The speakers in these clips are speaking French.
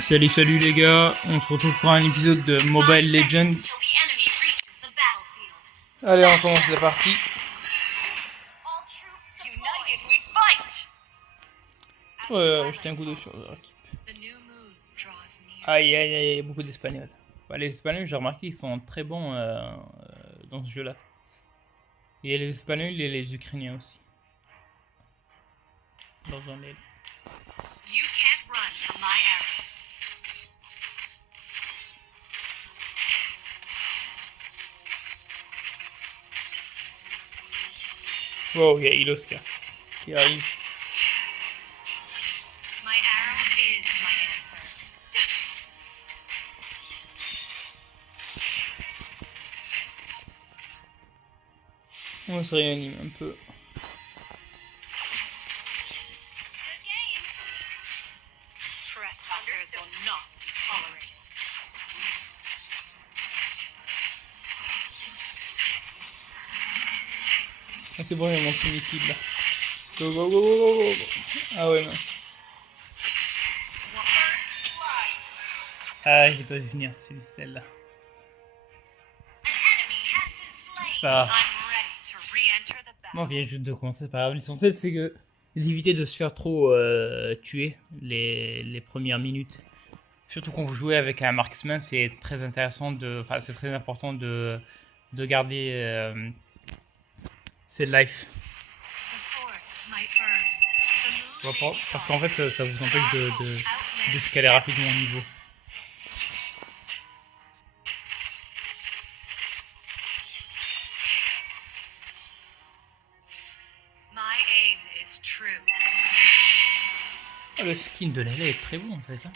Salut les gars, on se retrouve pour un épisode de Mobile Legends. Allez, on commence la partie. Ouais, jetez un coup d'œil sur leur équipe. Aïe, il y a beaucoup d'Espagnols. Bah, les Espagnols, j'ai remarqué qu'ils sont très bons dans ce jeu-là. Il y a les Espagnols et les Ukrainiens aussi. Dans un mail. Wow, il y a Iloska qui arrive. On se réanime un peu. Ah, c'est bon, il y a mon premier kill là. Go go go go go go. Ah ouais, mince. Ah, j'ai pas vu venir celle-là. C'est pas grave. Bon, on vient juste de commencer, c'est pas grave. L'essentiel, c'est que d'éviter de se faire trop tuer les premières minutes. Surtout quand vous jouez avec un marksman, c'est très intéressant enfin, c'est très important de garder ses life. Parce qu'en fait, ça vous empêche de scaler rapidement au niveau. Ah, le skin de Lele est très bon en fait. Hein.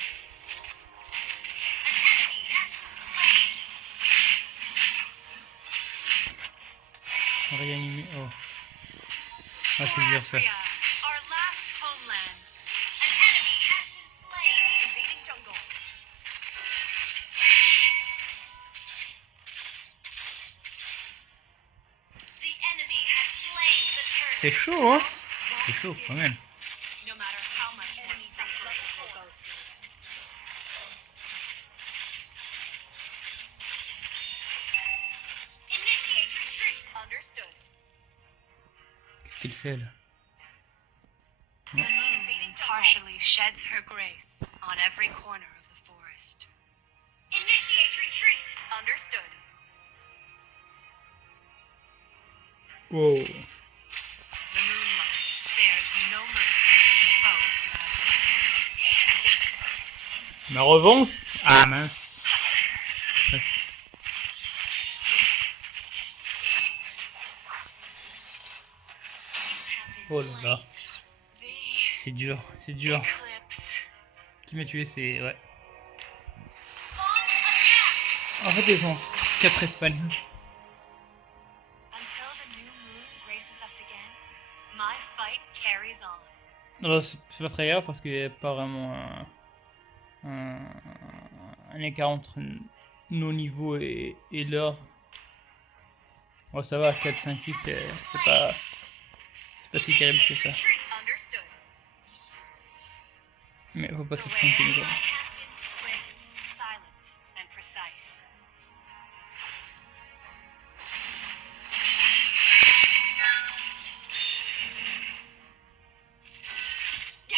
Réanimé. Oh. Ah, c'est dur ça. C'est chaud, hein? C'est chaud quand même. Qu'est-ce qu'il fait là? Partially sheds her grace on every corner of the forest. Initiate retreat. Understood. Wow. The moonlight spares no mercy to foes. Ma revanche? Ah mince. Oh là là. C'est dur, c'est dur. Qui m'a tué, c'est... Ouais. En fait, ils ont 4 Espagnols. Non, c'est pas très grave parce qu'il n'y a pas vraiment un écart entre nos niveaux et leur. Bon, ça va, 4, 5, 6, c'est pas si terrible que ça. Mais faut pas que je continue quoi.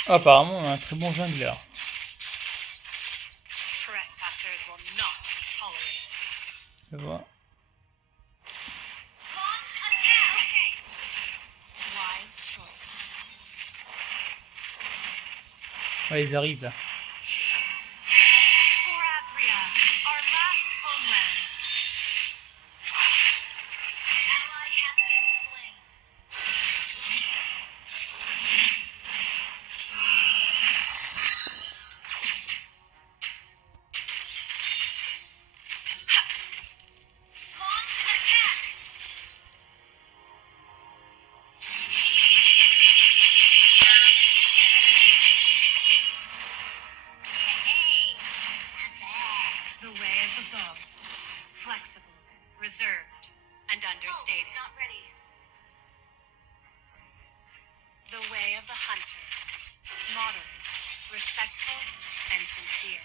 Apparemment, on a un très bon jungler. Je vois. Ouais, ils arrivent là. Reserved and understated. Not ready. The way of the hunter. Modern, respectful, and fear.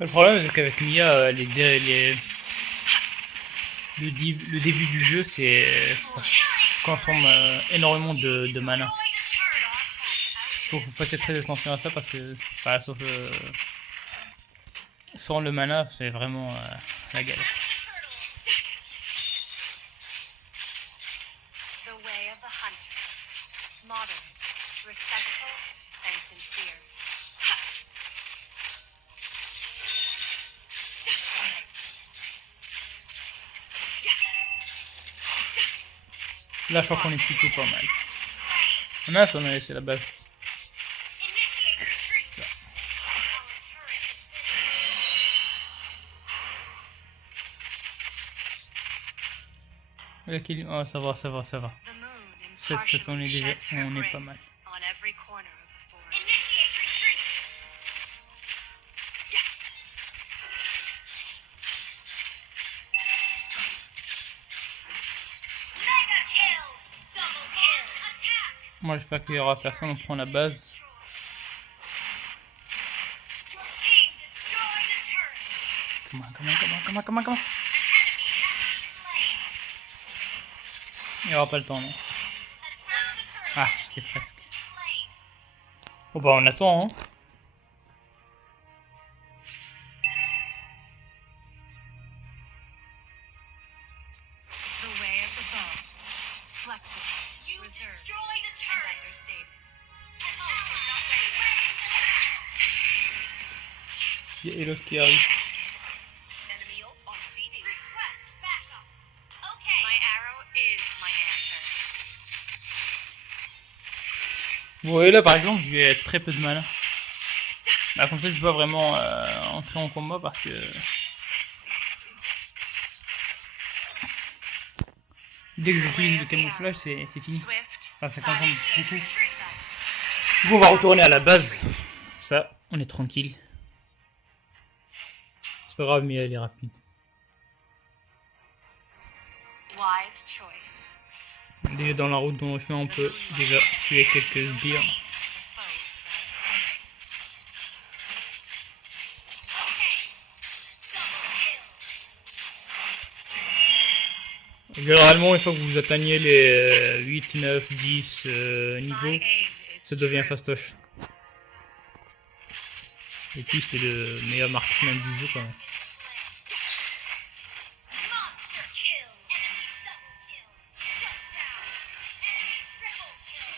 Le problème c'est qu'avec Mia, le début du jeu, ça consomme énormément de mana. Faut que vous fassiez très attention à ça parce que, bah, sans le mana, c'est vraiment la galère. The way of the hunter. Modern, respectful, and sincere. Là, je crois qu'on est plutôt pas mal. On a son c'est la base. Ça. Oh, ça va, ça va, ça va. 7, on est déjà, on est pas mal. Moi j'espère qu'il y aura personne, on prend la base. Comment. Il n'y aura pas le temps, non. Ah, j'étais presque. Bon bah on attend, hein. Il y a Elos qui arrive. Bon, et là par exemple, j'ai très peu de mana. Bah, comme ça, je dois vraiment entrer en combat parce que. Dès que j'utilise le camouflage, c'est fini. Enfin, ça consomme beaucoup. Du coup, on va retourner à la base. Ça, on est tranquille. C'est pas grave, mais elle est rapide. Déjà dans la route dont je fais, on peut déjà tuer quelques sbires. Généralement, une fois que vous atteignez les 8, 9, 10 niveaux, ça devient fastoche. Et puis c'est le meilleur marksman du jeu quand même.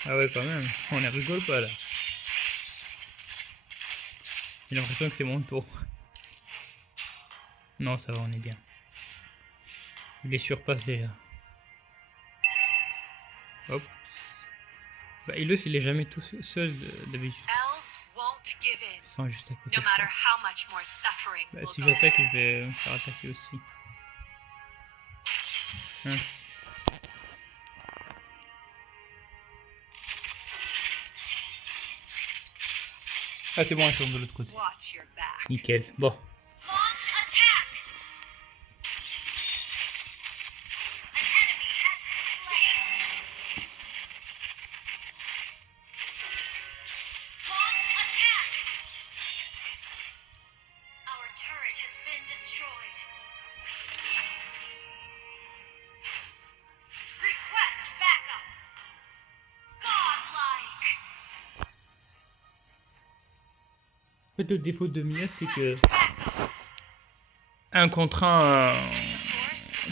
Ah ouais, quand même, on ne rigole pas là. J'ai l'impression que c'est mon tour. Non, ça va, on est bien. Il les surpasse déjà. Hop. Bah, Elos, il est jamais tout seul d'habitude. Ils sont juste à côté. Bah, si j'attaque, je vais me faire attaquer aussi. Hein. Ah, c'est bon, ils sont de l'autre côté. Nickel. Bon. En fait, le défaut de Mia, c'est que un contre un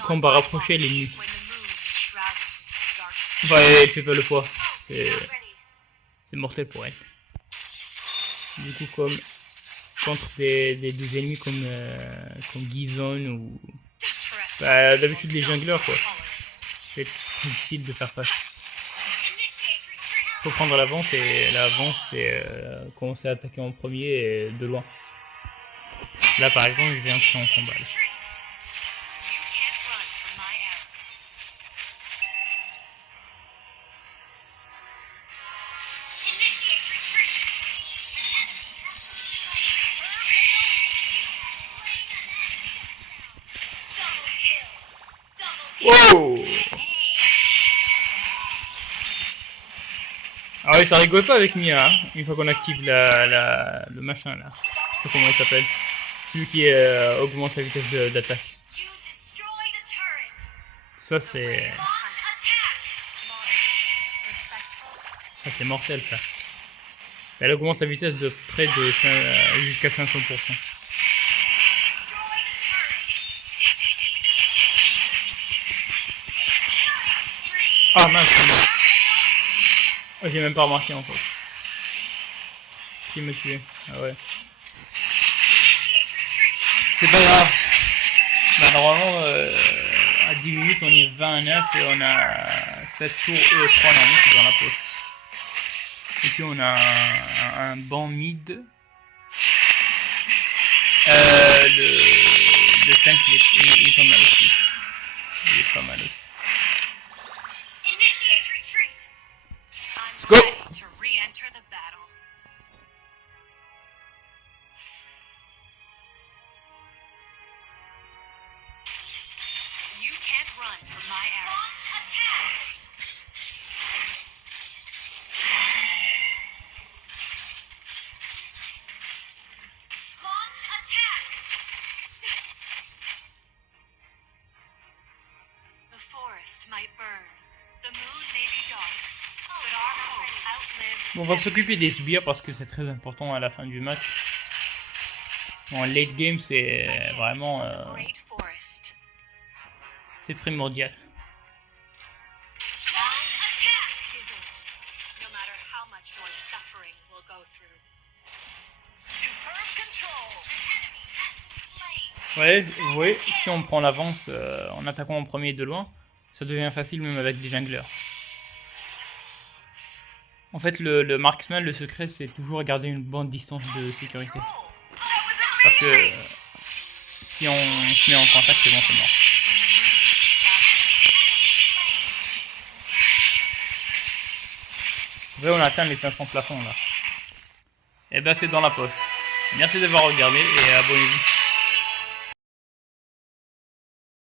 combat rapproché, elle est nulle. Enfin, elle fait pas le poids. C'est mortel pour elle. Du coup, comme contre des ennemis comme Gizon ou... Bah, d'habitude les junglers, quoi. C'est difficile de faire face. Faut prendre l'avance et l'avance c'est commencer à attaquer en premier et de loin. Là par exemple je vais entrer en combat. Là. Wow! Ah oui, ça rigole pas avec Mia, hein, une fois qu'on active le machin là. Je sais pas comment il s'appelle. Celui qui augmente la vitesse d'attaque. You destroyed a turret. Ça c'est... Launch attack. Ça c'est mortel ça. Elle augmente la vitesse de près de jusqu'à 500%. Ah mince, oh, j'ai même pas remarqué en fait. Qui m'a tué? Ah ouais. C'est pas grave. Bah, normalement, à 10 minutes, on est 29 et on a 7 tours E3 normalement, c'est dans la poche. Et puis on a un banc mid. Le 5 il est pas mal aussi. Il est pas mal aussi. Initiate retreat. I'm Go. ready to re-enter the battle. You can't run from my arrow. Launch attack. Launch attack. The forest might burn. The moon may be dark. But our hope outlives. Bon, on va s'occuper des sbires parce que c'est très important à la fin du match. Bon, late game c'est vraiment Great forest. c'est primordial. Launch attack. No matter how much more suffering we'll go through. Superb control. Enemy has been slain. Ouais, si on prend l'avance en attaquant en premier de loin, ça devient facile même avec des junglers. En fait, le marksman, le secret, c'est toujours garder une bonne distance de sécurité. Parce que si on se met en contact, c'est bon, c'est mort. Vous voyez, on atteint les 500 plafonds là. Et ben c'est dans la poche. Merci d'avoir regardé et abonnez-vous.